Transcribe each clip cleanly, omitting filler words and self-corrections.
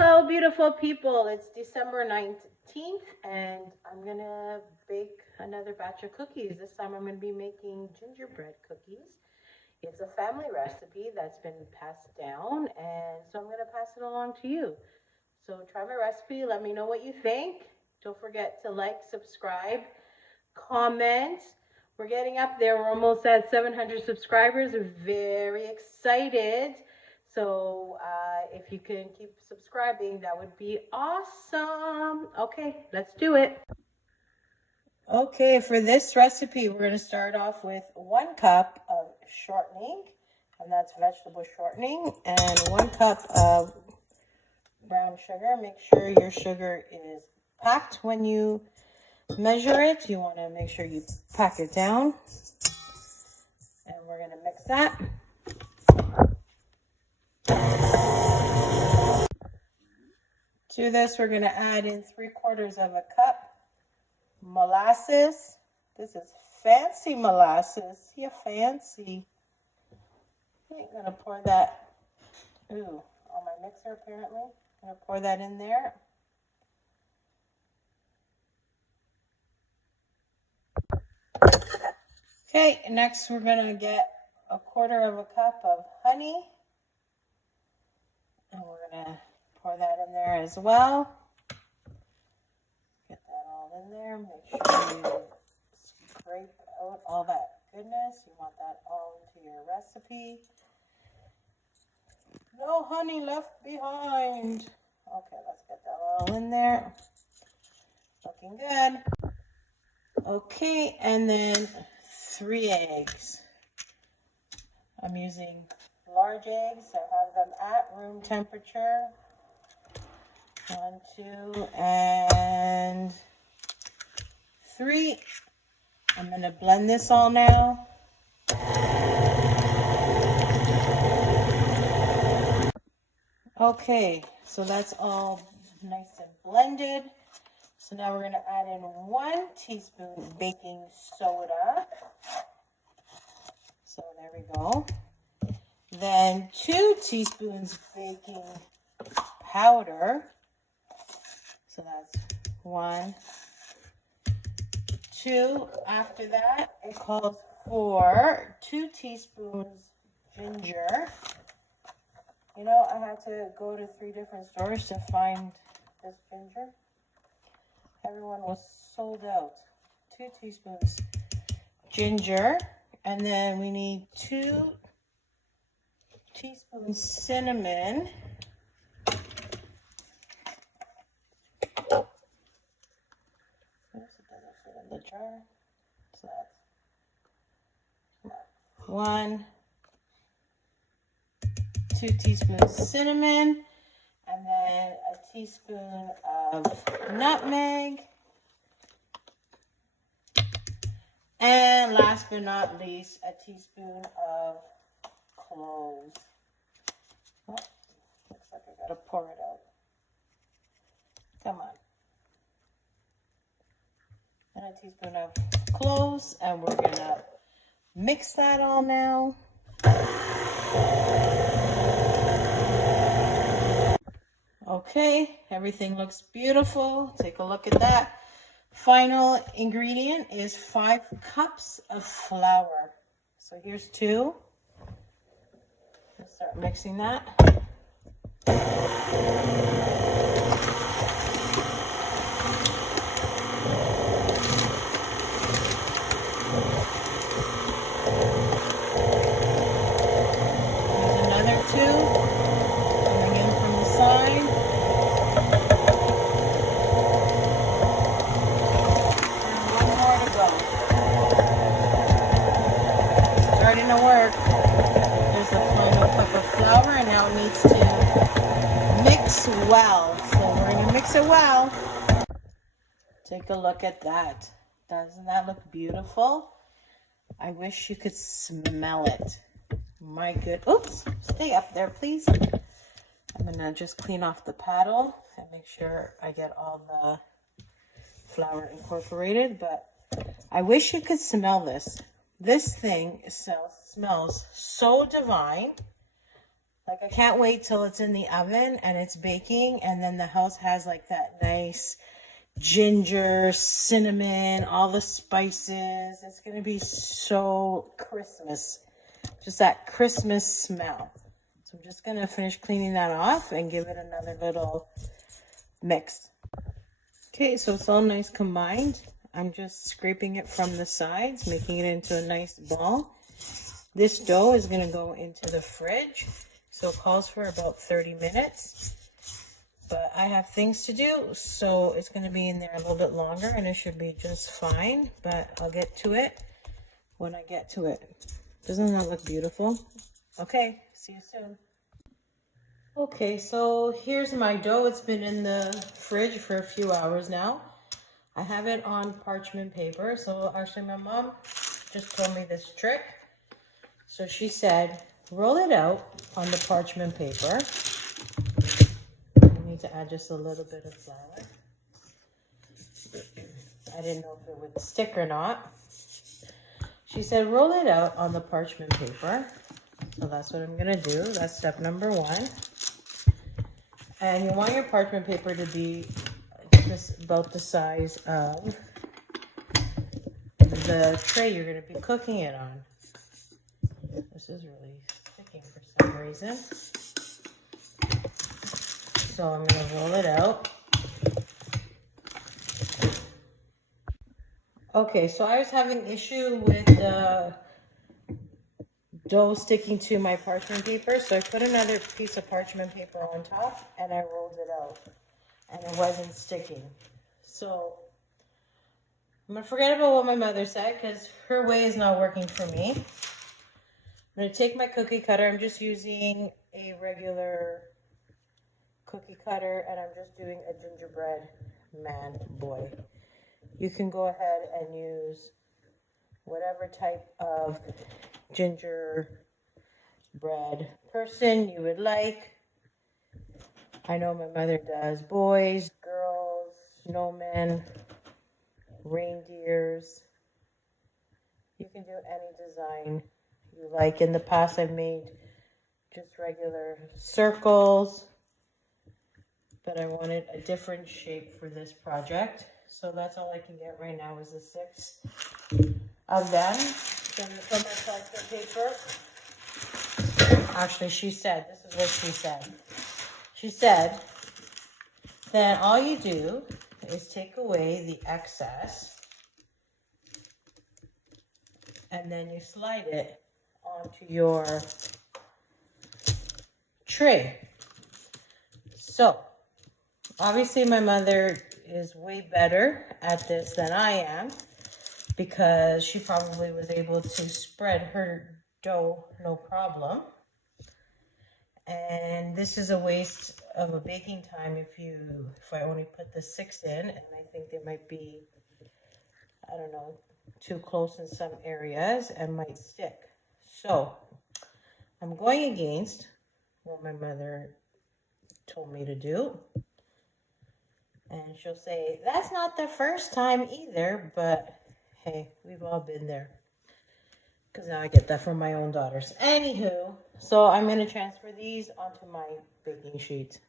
Hello, beautiful people. It's December 19th, and I'm going to bake another batch of cookies. This time I'm going to be making gingerbread cookies. It's a family recipe that's been passed down, and so I'm going to pass it along to you. So try my recipe. Let me know what you think. Don't forget to like, subscribe, comment. We're getting up there. We're almost at 700 subscribers. Very excited. So if you can keep subscribing, that would be awesome. Okay, let's do it. Okay, for this recipe, we're going to start off with 1 cup of shortening, and that's vegetable shortening, and 1 cup of brown sugar. Make sure your sugar is packed when you measure it. You want to make sure you pack it down, and we're going to mix that. To this, we're going to add in 3/4 of a cup molasses. This is fancy molasses. Yeah, fancy. I'm going to pour that, on my mixer apparently. I'm going to pour that in there. Okay, next we're going to get 1/4 of a cup of honey. And we're going to pour that in there as well. Get that all in there. Make sure you scrape out all that goodness. You want that all into your recipe. No honey left behind. Okay, let's get that all in there. Looking good. Okay, and then 3 eggs. I'm using large eggs. I have them at room temperature. 1, 2, and 3. I'm going to blend this all now. Okay, so that's all nice and blended. So now we're going to add in 1 teaspoon baking soda. So there we go. Then 2 teaspoons baking powder. So that's 1, 2. After that, it calls for 2 teaspoons ginger. You know, I had to go to 3 different stores to find this ginger. Everyone was sold out. 2 teaspoons ginger. And then we need 2 teaspoons cinnamon. The jar. So that's 1, 2 teaspoons cinnamon, and then a teaspoon of nutmeg, and last but not least, a teaspoon of cloves. Oh, looks like I gotta pour it out. Come on. And a teaspoon of cloves, and we're gonna mix that all now. Okay, everything looks beautiful. Take a look at that. Final ingredient is 5 cups of flour. So here's 2. Let's start mixing that. Coming in from the side. And 1 more to go. Starting to work. There's the final cup of flour, and now it needs to mix well. So we're going to mix it well. Take a look at that. Doesn't that look beautiful? I wish you could smell it. My good, oops, stay up there, please. I'm gonna just clean off the paddle and make sure I get all the flour incorporated, but I wish you could smell this. This thing smells so divine. Like, I can't wait till it's in the oven and it's baking, and then the house has like that nice ginger, cinnamon, all the spices. It's gonna be so Christmas. Just that Christmas smell. So I'm just gonna finish cleaning that off and give it another little mix. Okay, so it's all nice combined. I'm just scraping it from the sides, making it into a nice ball. This dough is gonna go into the fridge. So it calls for about 30 minutes. But I have things to do, so it's going to be in there a little bit longer, and it should be just fine. But I'll get to it when I get to it. Doesn't that look beautiful? Okay, see you soon. Okay, so here's my dough. It's been in the fridge for a few hours now. I have it on parchment paper. So actually my mom just told me this trick. So she said, roll it out on the parchment paper. To add just a little bit of flour. I didn't know if it would stick or not. She said roll it out on the parchment paper. So that's what I'm gonna do. That's step number 1. And you want your parchment paper to be just about the size of the tray you're gonna be cooking it on. This is really sticking for some reason. So I'm going to roll it out. Okay, so I was having issue with the dough sticking to my parchment paper. So I put another piece of parchment paper on top and I rolled it out. And it wasn't sticking. So I'm going to forget about what my mother said because her way is not working for me. I'm going to take my cookie cutter. I'm just using a regular cookie cutter, and I'm just doing a gingerbread man boy. You can go ahead and use whatever type of gingerbread person you would like. I know my mother does boys, girls, snowmen, reindeers. You can do any design you like. In the past, I've made just regular circles, but I wanted a different shape for this project. So that's all I can get right now is the 6 of them. From my parchment paper. Actually, she said, this is what she said. She said that all you do is take away the excess and then you slide it onto your tray. So, obviously, my mother is way better at this than I am because she probably was able to spread her dough no problem. And this is a waste of a baking time if I only put the 6 in, and I think they might be, I don't know, too close in some areas and might stick. So, I'm going against what my mother told me to do. And she'll say, that's not the first time either, but hey, we've all been there. Because now I get that from my own daughters. Anywho, so I'm going to transfer these onto my baking sheet.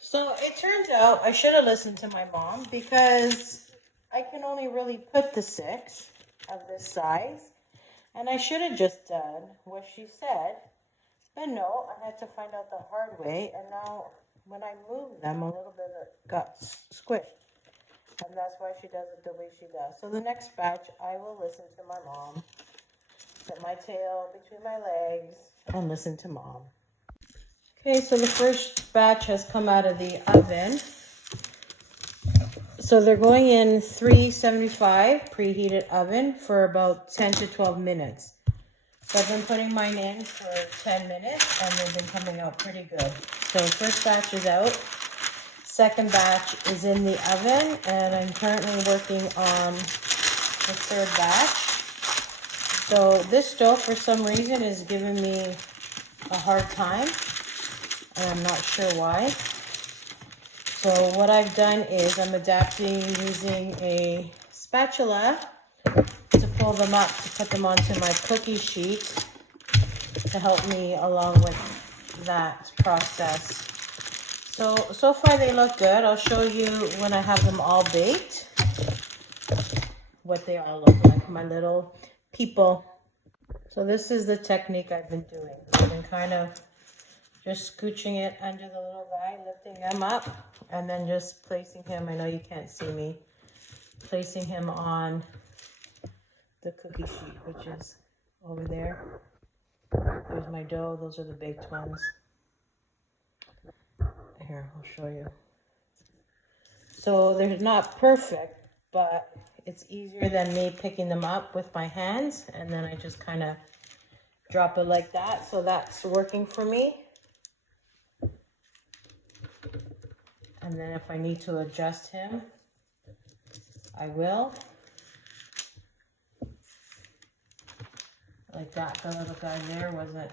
So it turns out I should have listened to my mom because I can only really put the 6 of this size. And I should have just done what she said. But no, I had to find out the hard way. And now when I move them, a little bit got squished. And that's why she does it the way she does. So the next batch, I will listen to my mom. Put my tail between my legs and listen to mom. Okay, so the first batch has come out of the oven. So they're going in 375 preheated oven for about 10 to 12 minutes. So I've been putting mine in for 10 minutes and they've been coming out pretty good. So first batch is out. Second batch is in the oven and I'm currently working on the third batch. So this dough for some reason is giving me a hard time and I'm not sure why. So what I've done is I'm adapting using a spatula to pull them up, to put them onto my cookie sheet. to help me along with that process. So far they look good. I'll show you when I have them all baked what they all look like, my little people. So this is the technique I've been doing. I've been kind of just scooching it under the little guy, lifting them up, and then just placing him, I know you can't see me, placing him on the cookie sheet, which is over there. There's my dough. Those are the baked ones. Here, I'll show you. So they're not perfect, but it's easier than me picking them up with my hands, and then I just kind of drop it like that. So that's working for me. And then if I need to adjust him, I will. Like that, the little guy there wasn't,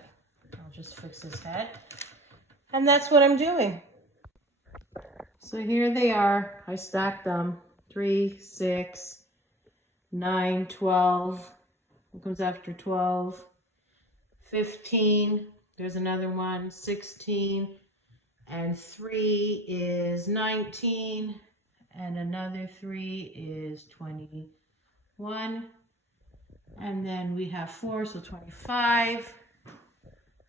I'll just fix his head. And that's what I'm doing. So here they are. I stacked them. 3, 6, 9, 12. What comes after 12? 15. There's another one. 16. And 3 is 19. And another 3 is 21. And then we have 4, so 25.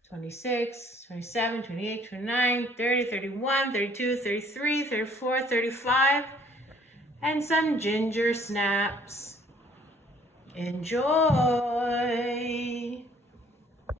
26, 27, 28, 29, 30, 31, 32, 33, 34, 35, and some ginger snaps. Enjoy!